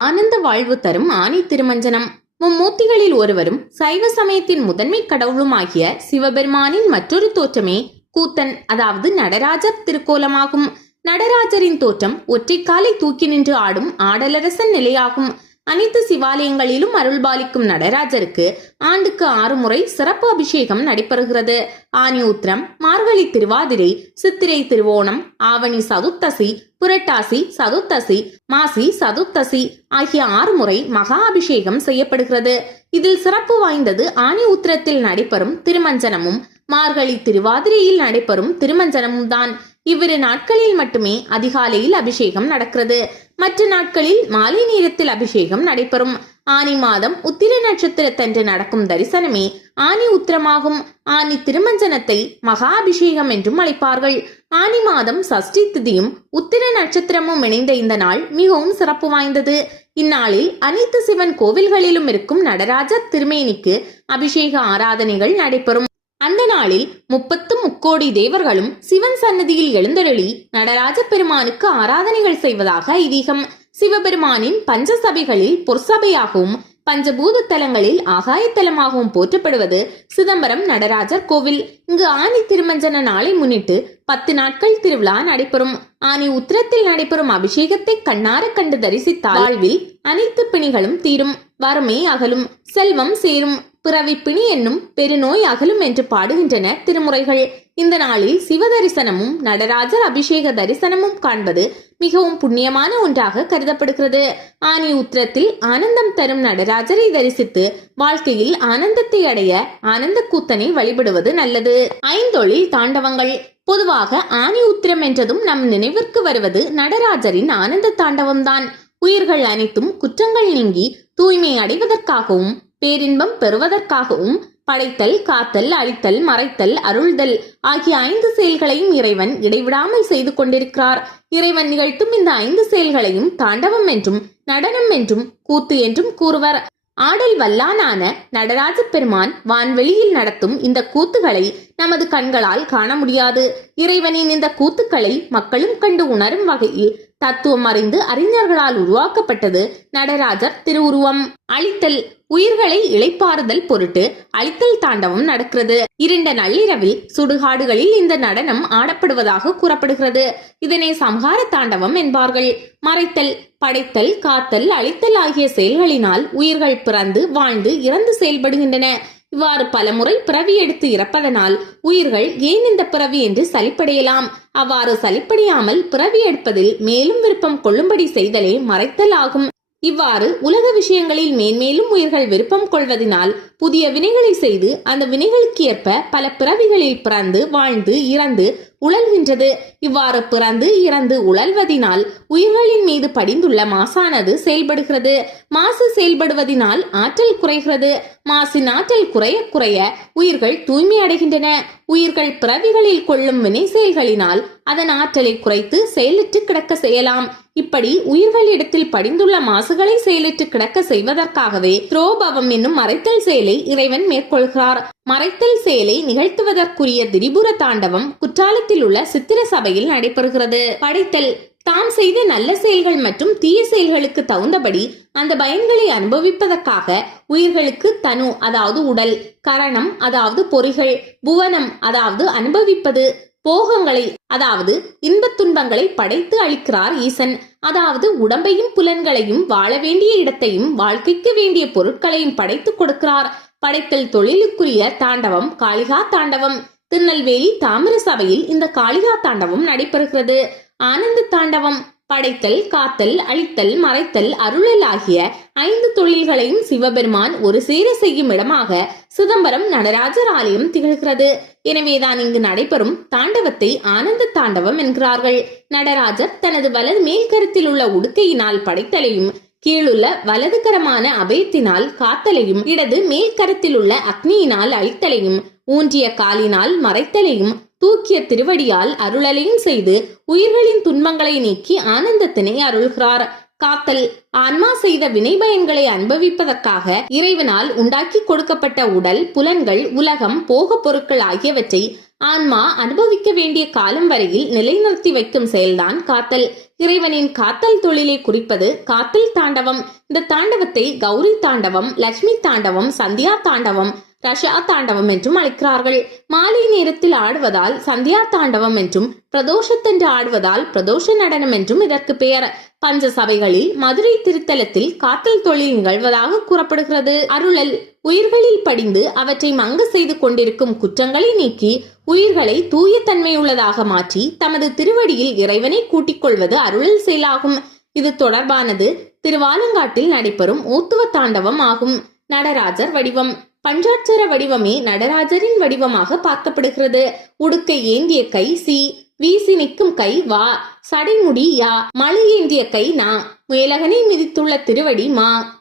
ஆனந்த வாழ்வு தரும் ஆணி திருமஞ்சனம். மும்மூர்த்திகளில் ஒருவரும் சைவ சமயத்தின் முதன்மை கடவுளும் ஆகிய சிவபெருமானின் மற்றொரு தோற்றமே கூத்தன் அதாவது நடராஜர் திருக்கோலமாகும். நடராஜரின் தோற்றம் ஒற்றைக்காலை தூக்கி நின்று ஆடும் ஆடலரசன் நிலையாகும். அனைத்து சிவாலயங்களிலும் அருள்பாலிக்கும் நடராஜருக்கு ஆண்டுக்கு ஆறு முறை சிறப்பு அபிஷேகம் நடைபெறுகிறது. ஆனி உத்திரம் மார்கழி திருவாதிரை சித்திரை திருவோணம் ஆவணி சதுர்த்தசி புரட்டாசி சதுர்த்தசி மாசி சதுர்த்தசி ஆகிய ஆறு முறை மகா அபிஷேகம் செய்யப்படுகிறது. இதில் சிறப்பு வாய்ந்தது ஆனி உத்திரத்தில் நடைபெறும் திருமஞ்சனமும் மார்கழி திருவாதிரையில் நடைபெறும் திருமஞ்சனமும் தான் இவ்விரு நாட்களில் மட்டுமே அதிகாலையில் அபிஷேகம் நடக்கிறது. மற்ற நாட்களில் மாலை நேரத்தில் அபிஷேகம் நடைபெறும். ஆனி மாதம் உத்திர நட்சத்திரத்தன்று நடக்கும் தரிசனமே ஆனி உத்திரமாகும். ஆனி திருமஞ்சனத்தை மகா அபிஷேகம் என்றும் அழைப்பார்கள். ஆனி மாதம் சஷ்டி திதியும் உத்திர நட்சத்திரமும் இணைந்த இந்த நாள் மிகவும் சிறப்பு வாய்ந்தது. இந்நாளில் அனைத்து சிவன் கோவில்களிலும் இருக்கும் நடராஜர் திருமேனிக்கு அபிஷேக ஆராதனைகள் நடைபெறும். அந்த நாளில் முப்பத்து முக்கோடி தேவர்களும் சிவன் சன்னதியில் எழுந்தருளி நடராஜ பெருமானுக்கு ஆராதனைகள் செய்வதாக ஐதீகம். சிவபெருமானின் பஞ்சசபைகளில் பொற்சபையாகவும் பஞ்சபூத தலங்களில் ஆகாயத்தலமாகவும் போற்றப்படுவது சிதம்பரம் நடராஜர் கோவில். இங்கு ஆனி திருமஞ்சன நாளை முன்னிட்டு பத்து நாட்கள் திருவிழா நடைபெறும். ஆனி உத்திரத்தில் நடைபெறும் அபிஷேகத்தை கண்ணார கண்டு தரிசித்தால் வாழ்வில் அனைத்து பிணிகளும் தீரும் வரமே அகலும் செல்வம் சேரும். பிறவி பிணி என்னும் பெருநோய் அகலும் என்று பாடுகின்றன திருமுறைகள். இந்த நாளில் சிவ தரிசனமும் நடராஜர் அபிஷேக தரிசனமும் காண்பது மிகவும் புண்ணியமான ஒன்றாக கருதப்படுகிறது. ஆனி உத்திரத்தில் ஆனந்தம் தரும் நடராஜரை தரிசித்து வாழ்க்கையில் ஆனந்தத்தை அடைய ஆனந்த கூத்தனை வழிபடுவது நல்லது. ஐந்தொழில் தாண்டவங்கள். பொதுவாக ஆனி உத்திரம் என்றதும் நம் நினைவிற்கு வருவது நடராஜரின் ஆனந்த தாண்டவம்தான். உயிர்கள் அனைத்தும் குற்றங்கள் நீங்கி தூய்மை அடைவதற்காகவும் பேரின்பம் பெறுவதற்காகவும் படைத்தல் காத்தல் அழித்தல் மறைத்தல் அருள்தல் ஆகிய ஐந்து செயல்களையும் இறைவன் இடைவிடாமல் செய்து கொண்டிருக்கிறார். இறைவன் நிகழ்த்தும் இந்த ஐந்து செயல்களையும் தாண்டவம் என்றும் நடனம் என்றும் கூத்து என்றும் கூறுவர். ஆடல் வல்லானான நடராஜ பெருமான் வான்வெளியில் நடத்தும் இந்த கூத்துகளை நமது கண்களால் காண முடியாது. இறைவனின் இந்த கூத்துக்களை மக்களும் கண்டு உணரும் வகையில் தத்துவம் அறிந்து அறிஞர்களால் உருவாக்கப்பட்டது நடராஜர் திருவுருவம். அழித்தல் உயிர்களை இழைப்பாறுதல் பொருட்டு அழித்தல் தாண்டவம் நடக்கிறது. இரண்ட நள்ளிரவில் சுடுகாடுகளில் இந்த நடனம் ஆடப்படுவதாக கூறப்படுகிறது. இதனை சம்ஹார தாண்டவம் என்பார்கள். மறைத்தல் படைத்தல் காத்தல் அழித்தல் ஆகிய செயல்களினால் உயிர்கள் பிறந்து வாழ்ந்து இறந்து செயல்படுகின்றன. இவ்வாறு பலமுறை பிறவி எடுத்து இறப்பதனால் உயிர்கள் ஏன் இந்த பிறவி என்று சலிப்படையலாம்? அவ்வாறு சலிப்படையாமல் பிறவி எடுப்பதில் மேலும் விருப்பம் கொள்ளும்படி செய்தலே மறைத்தல் ஆகும் இவ்வாறு உலக விஷயங்களில் மேன்மேலும் உயிர்கள் விருப்பம் கொள்வதனால் புதிய வினைகளை செய்து அந்த வினைகளுக்கு ஏற்ப பல பிறவிகளில் பிறந்து வாழ்ந்து இறந்து உழல்கின்றது. இவ்வாறு பிறந்து இறந்து உழல்வதினால் உயிர்களின் மீது படிந்துள்ள மாசானது செயல்படுகிறது. மாசு செயல்படுவதினால் ஆற்றல் குறைகிறது. மாசின் ஆற்றல் குறைய குறைய உயிர்கள் தூய்மை அடைகின்றன உயிர்கள் பிறவிகளில் கொள்ளும் வினை செயல்களினால் அதன் ஆற்றலை குறைத்து செயலிட்டு கிடக்க செய்யலாம். இப்படி உயிர்களிடத்தில் படிந்துள்ள மாசுகளை செயலிட்டு கிடக்க செய்வதற்காகவே துரோபவம் என்னும் மறைத்தல் செயலை இறைவன் மேற்கொள்கிறார். மறைத்தல் செயலை நிகழ்த்துவதற்குரிய திரிபுர தாண்டவம் குற்றாலத்தில் உள்ள சித்திர சபையில் நடைபெறுகிறது. படைத்தல் தாம் செய்த நல்ல செயல்கள் மற்றும் தீய செயல்களுக்கு தகுந்தபடி அந்த பயன்களை அனுபவிப்பதற்காக உயிர்களுக்கு தனு அதாவது உடல் கரணம் அதாவது பொறிகள் புவனம் அதாவது அனுபவிப்பது போகங்களை அதாவது இன்பத் துன்பங்களை படைத்து அளிக்கிறார் ஈசன். அதாவது உடம்பையும் புலன்களையும் வாழ வேண்டிய இடத்தையும் வாழ்க்கைக்கு வேண்டிய பொருட்களையும் படைத்து கொடுக்கிறார். படைத்தல் தொழிலுக்குரிய தாண்டவம் காளிகா தாண்டவம். திருநெல்வேலி தாமிர சபையில் இந்த காளிகா தாண்டவம் நடைபெறுகிறது. ஆனந்த தாண்டவம் படைத்தல் காத்தல் அழித்தல் மறைத்தல் அருளல் ஆகிய ஐந்து தொழில்களையும் சிவபெருமான் ஒரு சீர செய்யும் இடமாக சிதம்பரம் நடராஜர் ஆலயம் திகழ்கிறது. எனவேதான் இங்கு நடைபெறும் தாண்டவத்தை ஆனந்த தாண்டவம் என்கிறார்கள். நடராஜர் தனது வலது மேல் கருத்தில் உள்ள உடுக்கையினால் படைத்தலையும் கீழுள்ள வலதுகரமான அபயத்தினால் காத்தலையும் இடது மேல் கரத்தில் உள்ள அக்னியினால் அழித்தலையும் ஊன்றிய காலினால் மறைத்தலையும் தூக்கிய திருவடியால் அருளலையும் செய்து உயிர்களின் துன்பங்களை நீக்கி ஆனந்தத்தினை அருள்கிறார். காத்தல் ஆன்மா செய்த வினைபயன்களை அனுபவிப்பதற்காக இறைவனால் உண்டாக்கி கொடுக்கப்பட்ட உடல் புலன்கள் உலகம் போக பொருட்கள் ஆகியவற்றை ஆன்மா அனுபவிக்க வேண்டிய காலம் வரையில் நிலைநிறுத்தி வைக்கும் செயல்தான் காத்தல். இறைவனின் காத்தல் தொழிலை குறிப்பது காத்தல் தாண்டவம். இந்த தாண்டவத்தை கௌரி தாண்டவம் லட்சுமி தாண்டவம் சந்தியா தாண்டவம் தஷா தாண்டவம் என்றும் அழைக்கிறார்கள் மாலை நேரத்தில் ஆடுவதால் சந்தியா தாண்டவம் என்றும் பிரதோஷத்தன்று ஆடுவதால் பிரதோஷ நடனம் என்றும் இதற்கு பெயர் பஞ்ச சபைகளில் மதுரை திருத்தலத்தில் காத்தல் தொழில் நிகழ்வதாக கூறப்படுகிறது அருளல் உயிர்களில் படிந்து அவற்றை மங்க செய்து கொண்டிருக்கும் குற்றங்களை நீக்கி உயிர்களை தூய தன்மையுள்ளதாக மாற்றி தமது திருவடியில் இறைவனை கூட்டிக் கொள்வது அருளல் செயலாகும் இது தொடர்பானது திருவாலங்காட்டில் நடைபெறும் ஊத்துவ தாண்டவம் ஆகும் நடராஜர் வடிவம் பஞ்சாட்சர வடிவமே நடராஜரின் வடிவமாக பார்க்கப்படுகிறது. உடுக்கை ஏந்திய கை சி வீசி நிற்கும் கை வா சடைமுடி யா மழை ஏந்திய கை நா மேலகனை மிதித்துள்ள திருவடி மா.